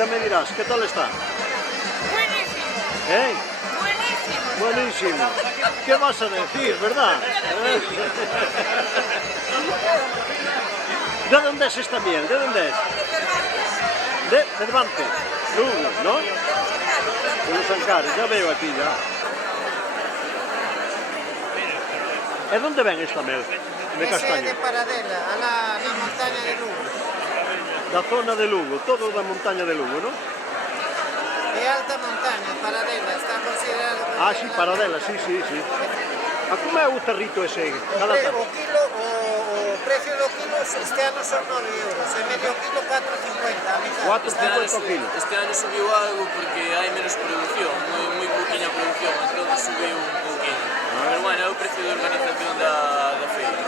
Ya me dirás, ¿qué tal está? Buenísimo. ¿Eh? Buenísimo. Buenísimo. ¿Qué vas a decir, verdad? ¿De dónde es esta miel? ¿De dónde es? De Cervantes, Lugo, ¿no? De los Ancares, ya veo aquí ya. ¿De dónde ven esta miel? De Ese é castaño. de Paradela, alá na montaña de Lugo. Da zona de Lugo, todo da montaña de Lugo, ¿no? É alta montaña, Paradela, está considerado... Ah, sí, Paradela, sí, sí, sí. A como é o territo ese? Cada O kilo, o precio do kilo este ano son 9 euros, e medio kilo 4,50 a mitad. 4,50 kilo. Este ano subiu algo porque hai menos produción, moi pouquinha produción, entón subiu un pouquinho. Pero bueno, é o precio de organización da feira.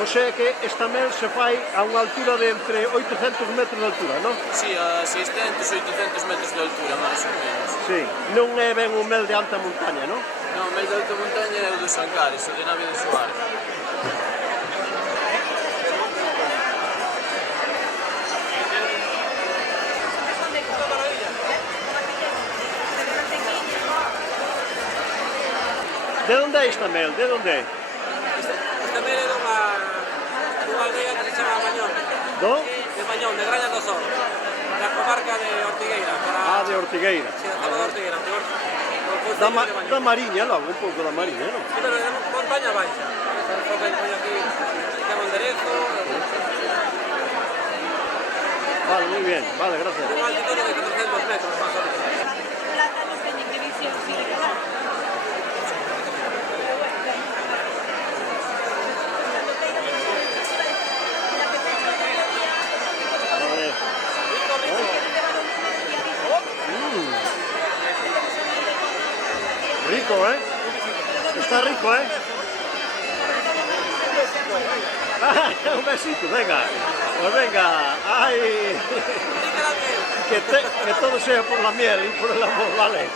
O sea que esta mel se fai a unha altura de entre 800 metros de altura, non? Si, a 600, 800 metros de altura, máis ou menos. Sí, non é ben o mel de alta montaña, non? Non, o mel de alta montaña é o dos Ancares, o de Navia de Suárez. De onde é esta mel? De onde é? Esta mel é dunha aldea que se chama Mañón, Do? de Mañón, de Graña do Sol, da comarca de Ortigueira. Ah, de Ortigueira. Sí, da zona de Ortigueira, Da Mariña, logo, un pouco da Mariña, non? pero é montaña baixa. Poño aquí, chamo enderezo, Vale, moi bien, vale, gracias. unha altitude de 400 metros, máis ou menos. A ver. Rico, ¿eh? Está rico, ¿eh? Un besito, venga. Pues venga. Ay. Que todo sea por la miel y por el amor, vale.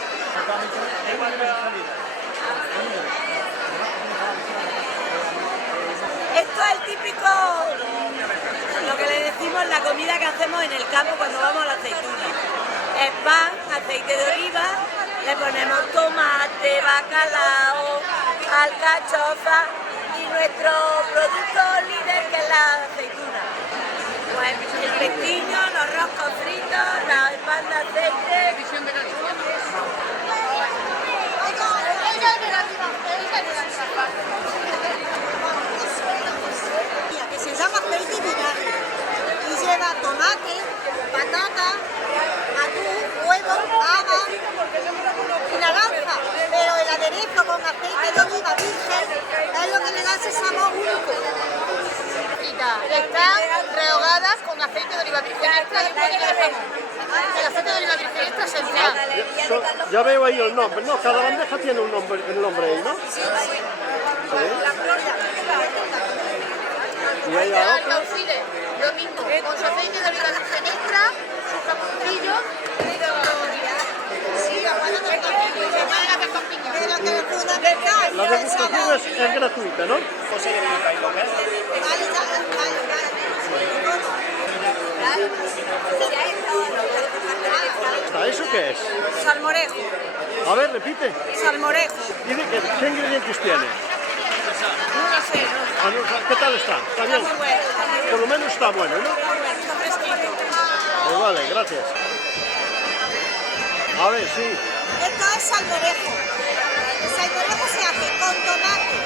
Esto es el típico, lo que le decimos, la comida que hacemos en el campo cuando vamos a la aceituna. Es pan, aceite de oliva, le ponemos tomate, bacalao, alcachofa y nuestro producto líder que es la aceituna. Pues el pestiño, los roscos fritos, el pan de aceite. Que se llama aceite y vinagre y lleva tomate, patata, atún, huevo, habas y naranja, pero el aderezo con aceite de oliva virgen es lo que le da ese sabor único. Están rehogadas con aceite de oliva virgen extra y un poquito de jamón. El aceite de oliva virgen extra es esencial. Ya veo ahí el nombre, ¿no? Cada bandeja tiene un nombre, el nombre ahí, ¿no? Sí. La gloria. Y ahí El abajo. alcaucile, lo mismo, con su aceite de oliva virgen extra, sus jamoncillos y gloria. Sí, aguanta con champiñones, se llama café con piñón. Pero que es fundamental. La degustación es gratuita, ¿no? Vale, ¿Eso qué es? Salmorejo, A ver, repite. salmorejo. ¿Y qué ingredientes tiene? No sé, Ah, no, ¿qué tal está? ¿Está bien? muy bueno. Por lo menos está bueno, ¿no? Está fresquito. Pues vale, gracias. A ver, sí. esto es salmorejo. El salmorejo se hace con tomate,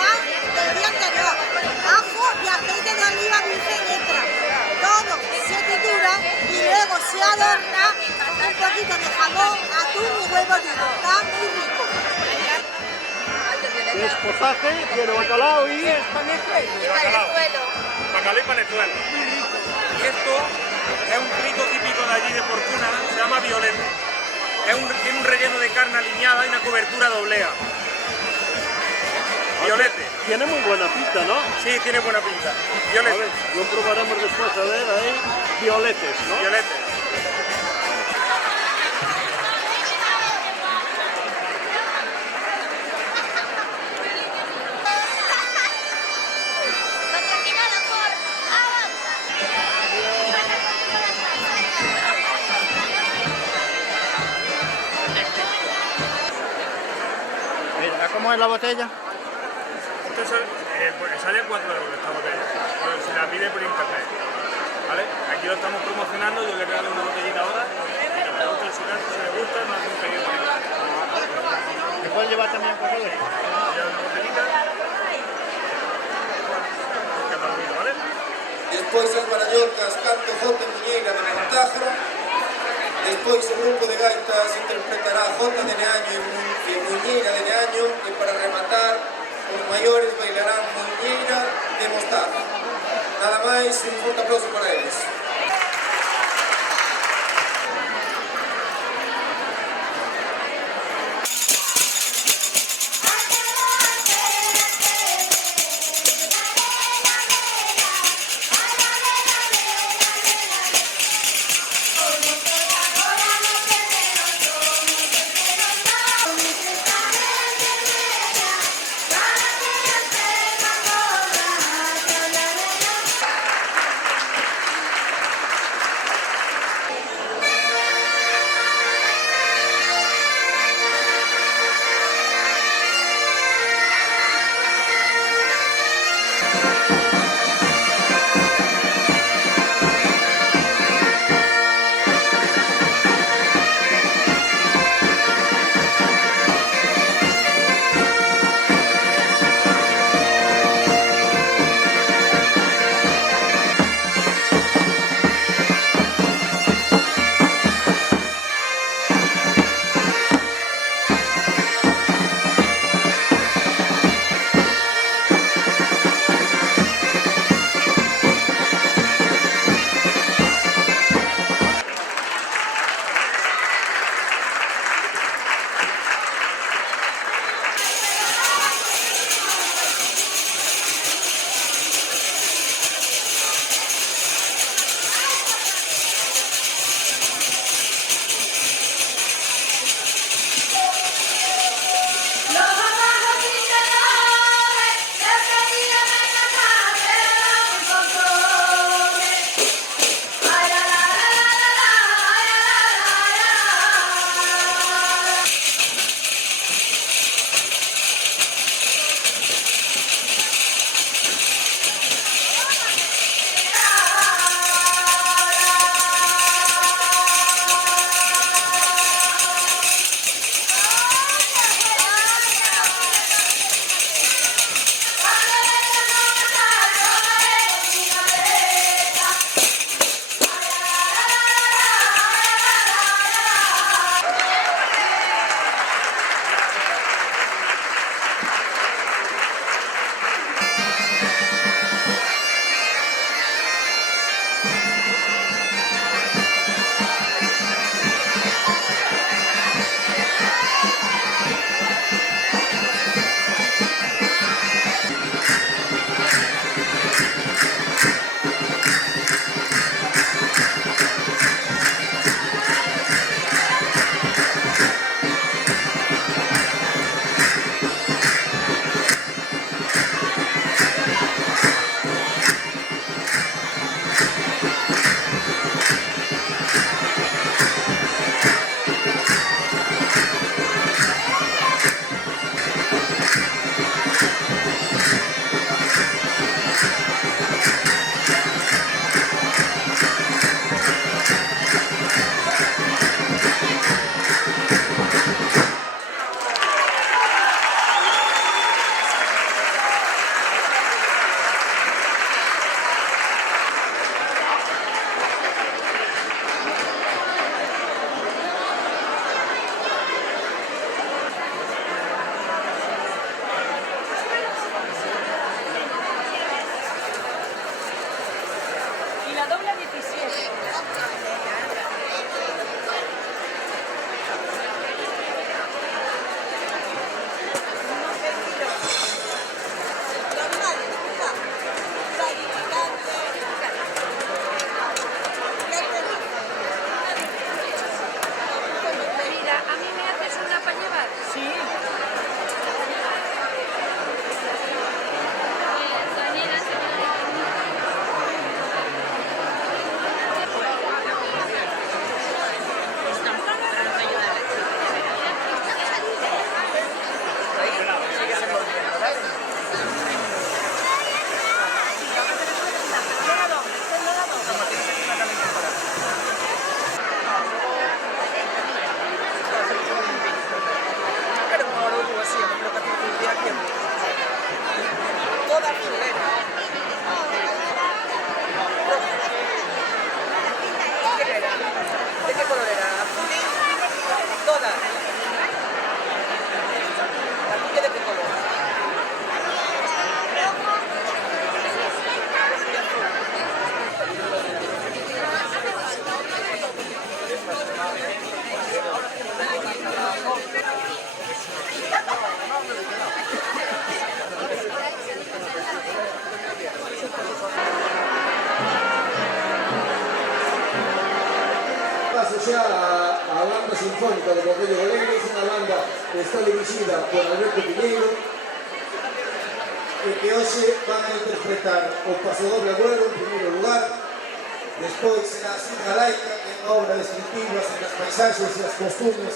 pan del día anterior, ajo y aceite de oliva virgen extra. Todo se tritura y luego se adorna con un poquito de jamón, atún y huevo duro. Está muy rico. Es potaje, tiene bacalao y... Panezuelo. Bacalao y panezuelo. Y esto es un frito típico de allí de Porcuna, se llama violeta. Tiene un relleno de carne aliñada y una cobertura doblea. Violete. Tiene muy buena pinta, ¿no? Sí, tiene buena pinta. A Violete. ver, lo probaremos después, a ver, ahí. Violetes, ¿no? Violete. ¿Cómo es la botella? Esto sale a 4 euros esta botella, pero se la pide por internet. ¿Vale? Aquí lo estamos promocionando, yo le regalo una botellita ahora y nos pregunta en su casa si le gusta, nos hace un pedido por internet. ¿Me puedes llevar también por favor? Lleva una botellita. Que es bonito, ¿vale? Despois as barallorcas canto Jota Muñeira de Montájara. Despois o grupo de gaitas interpretará Jota de Neaño e Muñeira de Neaño, e para rematar os maiores bailarán Muñeira de Mostaza. Nada máis, un forte aplauso para eles. xa a banda sinfónica do Concello de Oleiros, unha banda que está dirixida por Alberto Piñeiro e que hoxe van a interpretar o Pasodoble Agüero en primeiro lugar, despois será a Singa Laica, que é unha obra descriptiva sobre as paisaxes e as costumes